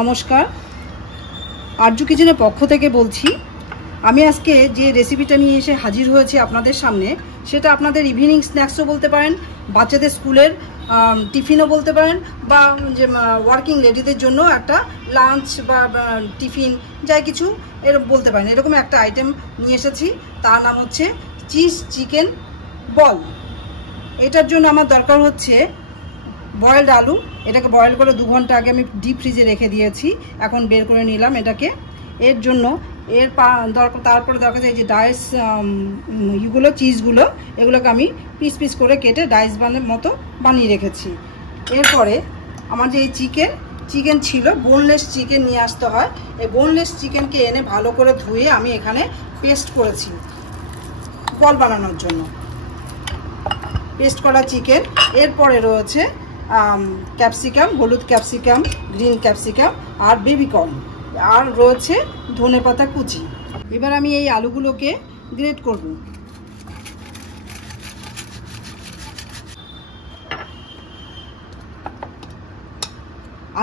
নমস্কার, আরজু কিচেনের পক্ষ থেকে বলছি। আমি আজকে যে রেসিপিটা নিয়ে এসে হাজির হয়েছি আপনাদের সামনে, সেটা আপনাদের ইভিনিং স্ন্যাক্সও বলতে পারেন, বাচ্চাদের স্কুলের টিফিনও বলতে পারেন, বা যে ওয়ার্কিং লেডিদের জন্য একটা লাঞ্চ বা টিফিন যাই কিছু এরকম বলতে পারেন। এরকম একটা আইটেম নিয়ে এসেছি, তার নাম হচ্ছে চিজ চিকেন বল। এটার জন্য আমার দরকার হচ্ছে বয়েলড আলু। এটাকে বয়েল করে 2 ঘন্টা আগে আমি ডিপ ফ্রিজে রেখে দিয়েছি, এখন বের করে নিলাম এটাকে। এর জন্য তারপরে দরকার এই যে ডাইস ইগুলো, চিজগুলো, এগুলোকে আমি পিস পিস করে কেটে ডাইস মতো বানিয়ে রেখেছি। এরপরে আমার যে এই চিকেন ছিল, বোনলেস চিকেন নিয়ে আসতে হয়। এই বোনলেস চিকেনকে এনে ভালো করে ধুয়ে আমি এখানে পেস্ট করেছি বল বানানোর জন্য। পেস্ট করা চিকেন, এরপরে রয়েছে ক্যাপসিকাম, হলুদ ক্যাপসিকাম, গ্রিন ক্যাপসিকাম আর বেবিকর্ন, আর রয়েছে ধনেপাতা কুচি। এবার আমি এই আলুগুলোকে গ্রেট করব।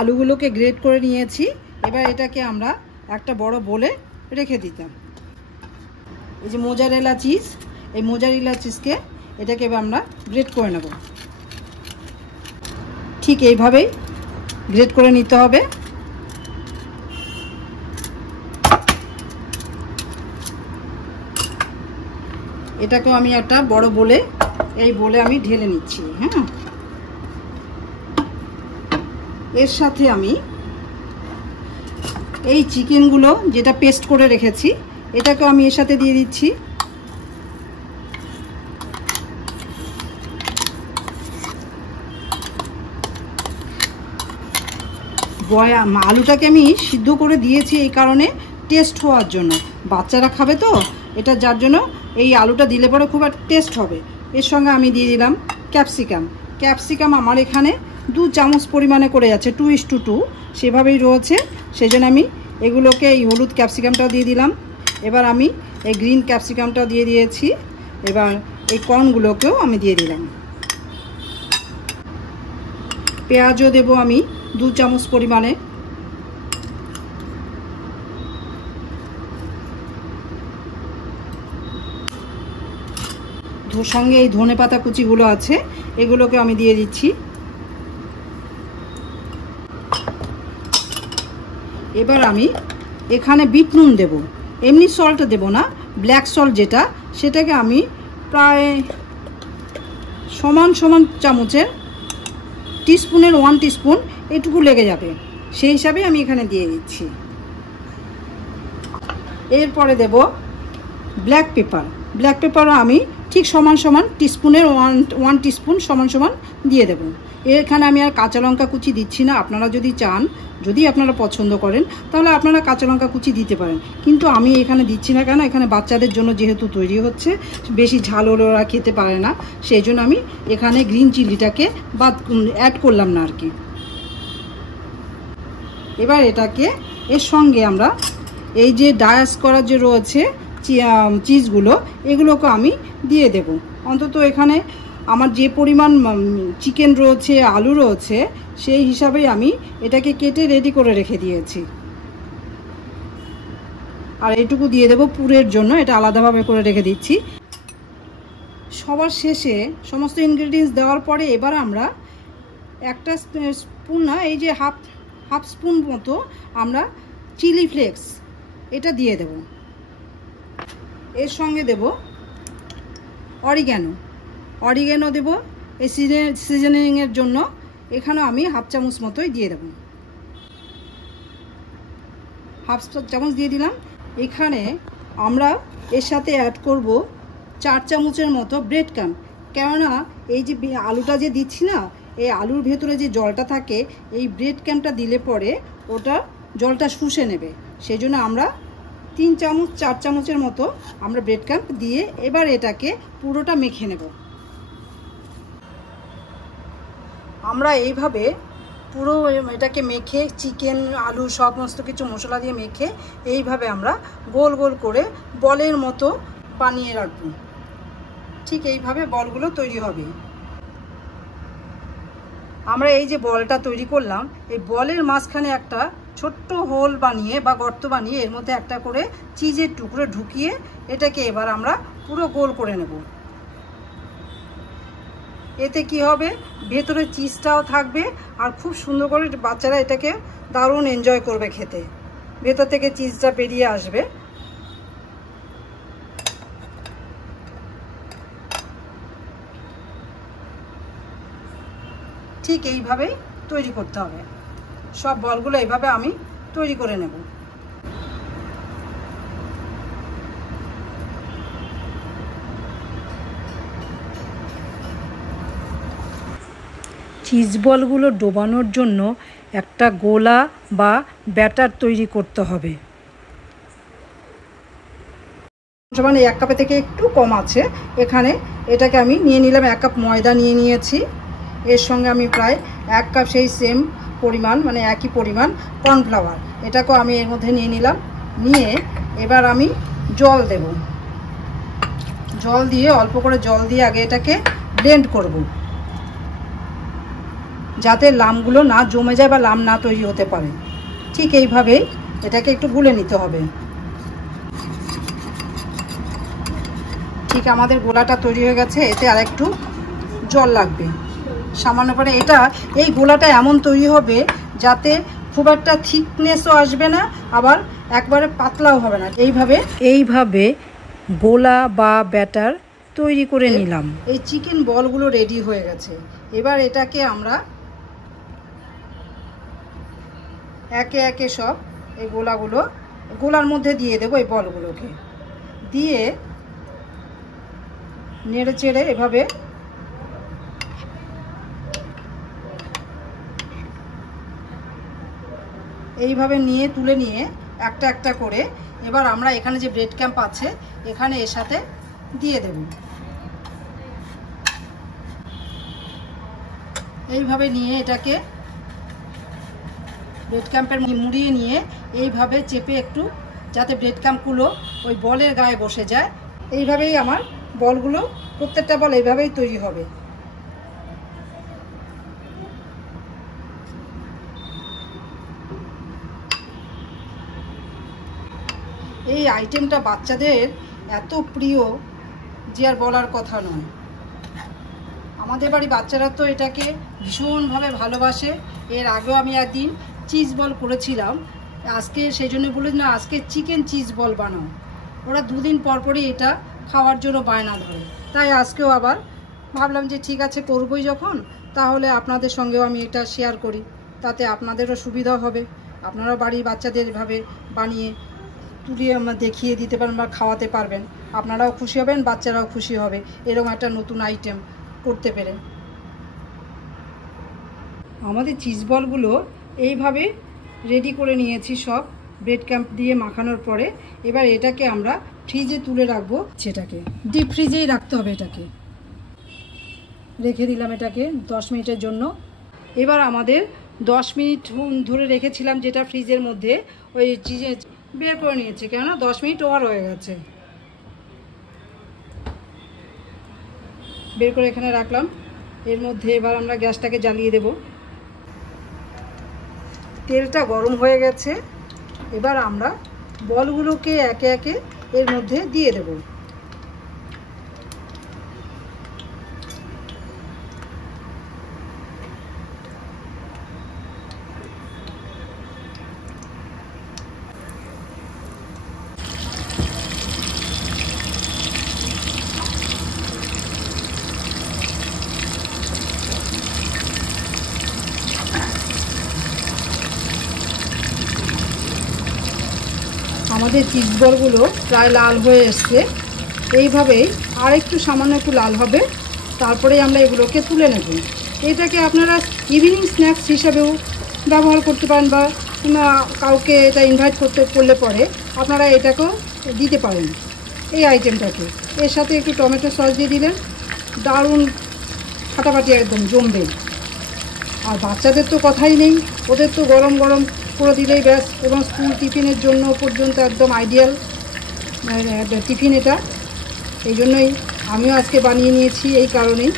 আলুগুলোকে গ্রেট করে নিয়েছি। এবার এটাকে আমরা একটা বড় বোলে রেখে দিতাম। এই যে মোজারেলা চিজ, এই মোজারেলা চিজকে এটাকে এবার আমরা গ্রেট করে নেব। ঠিক এইভাবেই গ্রেট করে নিতে হবে। এটাকেও আমি একটা বড় বোলে, এই বোলে আমি ঢেলে নিচ্ছি। হ্যাঁ, এর সাথে আমি এই চিকেনগুলো যেটা পেস্ট করে রেখেছি, এটাকেও আমি এর সাথে দিয়ে দিচ্ছি। আলুটাকে আমি সিদ্ধ করে দিয়েছি এই কারণে, টেস্ট হওয়ার জন্য। বাচ্চারা খাবে তো এটা, যার জন্য এই আলুটা দিলে পরে খুব একটা টেস্ট হবে। এর সঙ্গে আমি দিয়ে দিলাম ক্যাপসিকাম আমার এখানে 2 চামচ পরিমাণে করে যাচ্ছে, 2:2 সেভাবেই রয়েছে। সেই জন্য আমি এগুলোকে, এই হলুদ ক্যাপসিকামটাও দিয়ে দিলাম। এবার আমি এই গ্রিন ক্যাপসিকামটাও দিয়ে দিয়েছি। এবার এই কর্নগুলোকেও আমি দিয়ে দিলাম। পেঁয়াজও দেবো আমি 2 চামচ পরিমাণে। সঙ্গে এই ধনেপাতা কুচিগুলো আছে, এগুলোকে আমি দিয়ে দিচ্ছি। এবার আমি এখানে বিট নুন দেব, এমনি সল্ট দেব না, ব্ল্যাক সল্ট যেটা, সেটাকে আমি প্রায় সমান চামচের, টিস্পুনের 1 টিস্পুন এটুকু লেগে যাবে, সেই হিসাবে আমি এখানে দিয়ে দিচ্ছি। এরপরে দেব ব্ল্যাক পেপারও আমি ঠিক সমান টিস্পুনের 1 টিস্পুন সমান দিয়ে দেব। এখানে আমি আর কাঁচা লঙ্কা কুচি দিচ্ছি না। আপনারা যদি চান, যদি আপনারা পছন্দ করেন, তাহলে আপনারা কাঁচা লঙ্কা কুচি দিতে পারেন, কিন্তু আমি এখানে দিচ্ছি না। কেন? এখানে বাচ্চাদের জন্য যেহেতু তৈরি হচ্ছে, বেশি ঝাল হলে ওরা খেতে পারে না, সেই জন্য আমি এখানে গ্রিন চিলিটাকে অ্যাড করলাম না আর কি। এবার এটাকে এর সঙ্গে আমরা এই যে ডায়াস করা যে রয়েছে চিজগুলো, এগুলোকে আমি দিয়ে দেব। অন্তত এখানে আমার যে পরিমাণ চিকেন রয়েছে, আলু রয়েছে, সেই হিসাবেই আমি এটাকে কেটে রেডি করে রেখে দিয়েছি। আর এইটুকু দিয়ে দেব পুরের জন্য, এটা আলাদাভাবে করে রেখে দিচ্ছি। সবার শেষে সমস্ত ইনগ্রেডিয়েন্টস দেওয়ার পরে এবার আমরা একটা স্পুন না, এই যে হাফ স্পুন মতো আমরা চিলি ফ্লেক্স এটা দিয়ে দেব। এর সঙ্গে দেব অরিগ্যানো দেব এই সিজনিংয়ের জন্য। এখানে আমি হাফ চামচ মতোই দিয়ে দেব, হাফ চামচ দিয়ে দিলাম। এখানে আমরা এর সাথে অ্যাড করব 4 চামচের মতো ব্রেড ক্রাম্ব। কেননা এই যে আলুটা যে দিচ্ছি না, এই আলুর ভেতরে যে জলটা থাকে, এই ব্রেড ক্রাম্বটা দিলে পরে ওটা জলটা শুষে নেবে। সেই জন্য আমরা 3 চামচ 4 চামচের মতো আমরা ব্রেড ক্রাম্ব দিয়ে এবার এটাকে পুরোটা মেখে নেব। আমরা এইভাবে পুরো এটাকে মেখে চিকেন আলু সমস্ত কিছু মশলা দিয়ে মেখে এইভাবে আমরা গোল গোল করে বলের মতো বানিয়ে রাখব। ঠিক এইভাবে বলগুলো তৈরি হবে। আমরা এই যে বলটা তৈরি করলাম, এই বলের মাঝখানে একটা ছোট্ট হোল বানিয়ে বা গর্ত বানিয়ে এর মধ্যে একটা করে চিজের টুকরো ঢুকিয়ে এটাকে এবার আমরা পুরো গোল করে নেব। এতে কি হবে, ভেতরে চিজটাও থাকবে আর খুব সুন্দর করে বাচ্চারা এটাকে দারুণ এনজয় করবে খেতে। ভেতর থেকে চিজটা বেরিয়ে আসবে। ঠিক এইভাবেই তৈরি করতে হবে। সব বলগুলো এইভাবে আমি তৈরি করে নেব। চিজ বলগুলো ডোবানোর জন্য একটা গোলা বা ব্যাটার তৈরি করতে হবে। মানে 1 কাপের থেকে একটু কম আছে এখানে। এটাকে আমি নিয়ে নিলাম, 1 কাপ ময়দা নিয়ে নিয়েছি। এর সঙ্গে আমি প্রায় 1 কাপ সেই সেম পরিমাণ মানে একই পরিমাণ কর্নফ্লাওয়ার, এটাকেও আমি এর মধ্যে নিয়ে নিলাম। নিয়ে এবার আমি জল দেব। জল দিয়ে অল্প করে জল দিয়ে আগে এটাকে ব্লেন্ড করব, যাতে লামগুলো না জমে যায় বা লাম না তৈরি হতে পারে। ঠিক এইভাবেই এটাকে একটু গুলে নিতে হবে। ঠিক আমাদের গোলাটা তৈরি হয়ে গেছে। এতে আর একটু জল লাগবে সামান্য করে। এই গোলাটা এমন তৈরি হবে যাতে খুব একটা থিকনেসও আসবে না, আবার একবারে পাতলাও হবে না। এইভাবে গোলা বা ব্যাটার তৈরি করে নিলাম। এই চিকেন বলগুলো রেডি হয়ে গেছে। এবার এটাকে আমরা একে একে সব এই গোলার মধ্যে দিয়ে দেবো। এই বলগুলোকে দিয়ে নেড়ে চেড়ে এভাবে নিয়ে তুলে নিয়ে একটা একটা করে এবার আমরা এখানে যে ব্রেড ক্রাম্ব আছে এখানে এর সাথে দিয়ে দেব। এইভাবে নিয়ে এটাকে ব্রেড ক্রাম্বের মুড়িয়ে নিয়ে এইভাবে চেপে একটু, যাতে ব্রেড ক্রাম্বগুলো ওই বলের গায়ে বসে যায়। এইভাবেই আমার বলগুলো, প্রত্যেকটা বল এইভাবেই তৈরি হবে। এই আইটেমটা বাচ্চাদের এত প্রিয় যে আর বলার কথা নয়। আমাদের বাড়ি বাচ্চারা তো এটাকে ভীষণভাবে ভালোবাসে। এর আগেও আমি একদিন চিজ বল করেছিলাম। আজকে সেই জন্য বলে না, আজকে চিকেন চিজ বল বানাও। ওরা 2 দিন পর পরই এটা খাওয়ার জন্য বায়না ধরে। তাই আজকেও আবার ভাবলাম যে ঠিক আছে, করবই যখন, তাহলে আপনাদের সঙ্গেও আমি এটা শেয়ার করি, তাতে আপনাদেরও সুবিধা হবে। আপনারাও বাড়ির বাচ্চাদের এভাবে বানিয়ে তুলিয়ে দেখিয়ে দিতে পারেন বা খাওয়াতে পারবেন। আপনারাও খুশি হবেন, বাচ্চারাও খুশি হবে এরকম একটা নতুন আইটেম করতে পেরে। আমাদের চিজ বলগুলো এইভাবে রেডি করে নিয়েছি সব ব্রেড ক্রাম্ব দিয়ে মাখানোর পরে। এবার এটাকে আমরা ফ্রিজে তুলে রাখবো। সেটাকে ডিপ ফ্রিজেই রাখতে হবে। এটাকে রেখে দিলাম এটাকে 10 মিনিটের জন্য। এবার আমাদের 10 মিনিট ধরে রেখেছিলাম যেটা ফ্রিজের মধ্যে, ওই চিজে বের করে নিয়েছি, কেননা 10 মিনিট ওভার হয়ে গেছে। বের করে এখানে রাখলাম। এর মধ্যে এবার আমরা গ্যাসটাকে জ্বালিয়ে দেব। তেলটা গরম হয়ে গেছে। এবার আমরা বলগুলোকে একে একে এর মধ্যে দিয়ে দেব। আমাদের চিজ বলগুলো প্রায় লাল হয়ে এসছে। এইভাবেই আর একটু সামান্য একটু লাল হবে, তারপরেই আমরা এগুলোকে তুলে নেব। এটাকে আপনারা ইভিনিং স্ন্যাক্স হিসাবেও ব্যবহার করতে পারেন বা কিংবা কাউকে এটা ইনভাইট করলে পরে আপনারা এটাকেও দিতে পারেন, এই আইটেমটাকে। এর সাথে একটু টমেটো সস দিয়ে দিলেন, দারুণ ফাটাফাটি একদম জমবে। আর বাচ্চাদের তো কথাই নেই, ওদের তো গরম গরম করে দিলেই ব্যাস, এবং স্কুল টিফিনের জন্য পর্যন্ত একদম আইডিয়াল টিফিন এটা। এই জন্যই আমিও আজকে বানিয়ে নিয়েছি, এই কারণেই।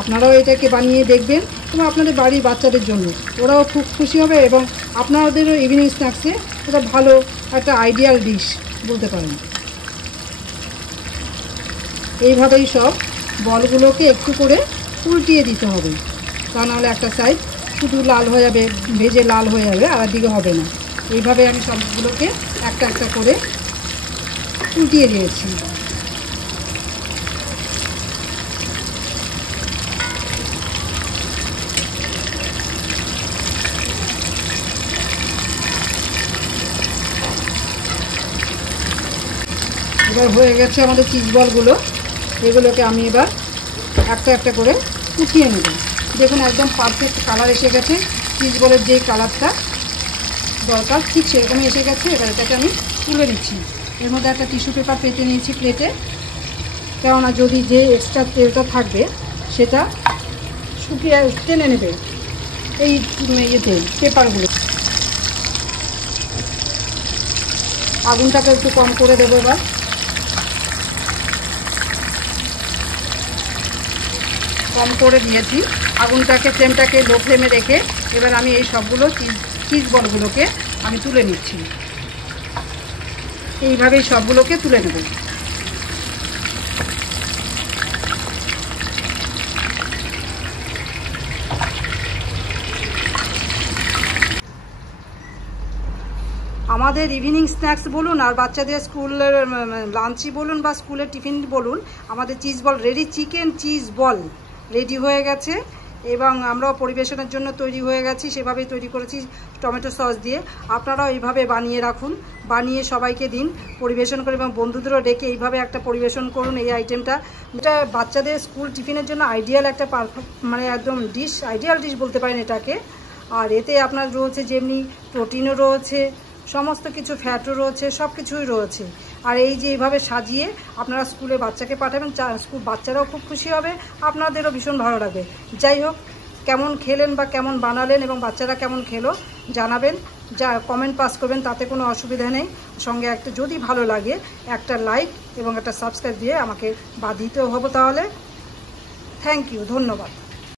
আপনারাও এটাকে বানিয়ে দেখবেন এবং আপনাদের বাড়ির বাচ্চাদের জন্য, ওরাও খুব খুশি হবে এবং আপনাদেরও ইভিনিং স্ন্যাক্সে এটা ভালো একটা আইডিয়াল ডিশ বলতে পারেন। এইভাবেই সব বলগুলোকে একটু করে উল্টিয়ে দিতে হবে, তা নাহলে একটা সাইড শুধু লাল হয়ে যাবে, ভেজে লাল হয়ে যাবে, আর দিকে হবে না। এইভাবে আমি সবগুলোকে একটা একটা করে উল্টিয়ে দিয়েছি। এবার হয়ে গেছে আমাদের চিজ বলগুলো, এগুলোকে আমি এবার একটা একটা করে উঠিয়ে নেব। দেখুন একদম পারফেক্ট কালার এসে গেছে, চিজ বলের যেই কালারটা দরকার ঠিক সেরকমই এসে গেছে। এবার এটাকে আমি তুলে নিচ্ছি। এর মধ্যে একটা টিস্যু পেপার পেতে নিয়েছি প্লেটে, কেননা যদি যে এক্সট্রা তেলটা থাকবে সেটা শুকিয়ে টেনে নেবে এই ইয়েতে পেপারগুলো। আগুনটাকে একটু কম করে দেবো এবার। কম করে দিয়েছি আগুনটাকে, ফ্লেমটাকে লো ফ্লেমে রেখে এবার আমি এই সবগুলো চিজ বলগুলোকে আমি তুলে নিচ্ছি। এইভাবেই সবগুলোকে তুলে নেব। আমাদের ইভিনিং স্ন্যাক্স বলুন আর বাচ্চাদের স্কুলের লাঞ্চই বলুন বা স্কুলের টিফিন বলুন, আমাদের cheese ball ready. Chicken cheese ball ready হয়ে গেছে এবং আমরাও পরিবেশনের জন্য তৈরি হয়ে গেছি। সেভাবেই তৈরি করেছি টমেটো সস দিয়ে। আপনারাও এইভাবে বানিয়ে রাখুন, বানিয়ে সবাইকে দিন, পরিবেশন করে এবং বন্ধুদেরও ডেকে এইভাবে একটা পরিবেশন করুন। এই আইটেমটা এটা বাচ্চাদের স্কুল টিফিনের জন্য আইডিয়াল একটা মানে একদম ডিশ, আইডিয়াল ডিশ বলতে পারেন এটাকে। আর এতে আপনার রয়েছে যেমনি প্রোটিনও রয়েছে, সমস্ত কিছু ফ্যাটও রয়েছে, সব কিছুই রয়েছে। আর এই যে এইভাবে সাজিয়ে আপনারা স্কুলে বাচ্চাকে পাঠাবেন, স্কুল বাচ্চারাও খুব খুশি হবে, আপনাদেরও ভীষণ ভালো লাগবে। যাই হোক, কেমন খেলেন বা কেমন বানালেন এবং বাচ্চারা কেমন খেলো জানাবেন, যা কমেন্ট পাস করবেন, তাতে কোনো অসুবিধা নেই। সঙ্গে একটা যদি ভালো লাগে একটা লাইক এবং একটা সাবস্ক্রাইব দিয়ে আমাকে দিতেও হবে। তাহলে থ্যাংক ইউ, ধন্যবাদ।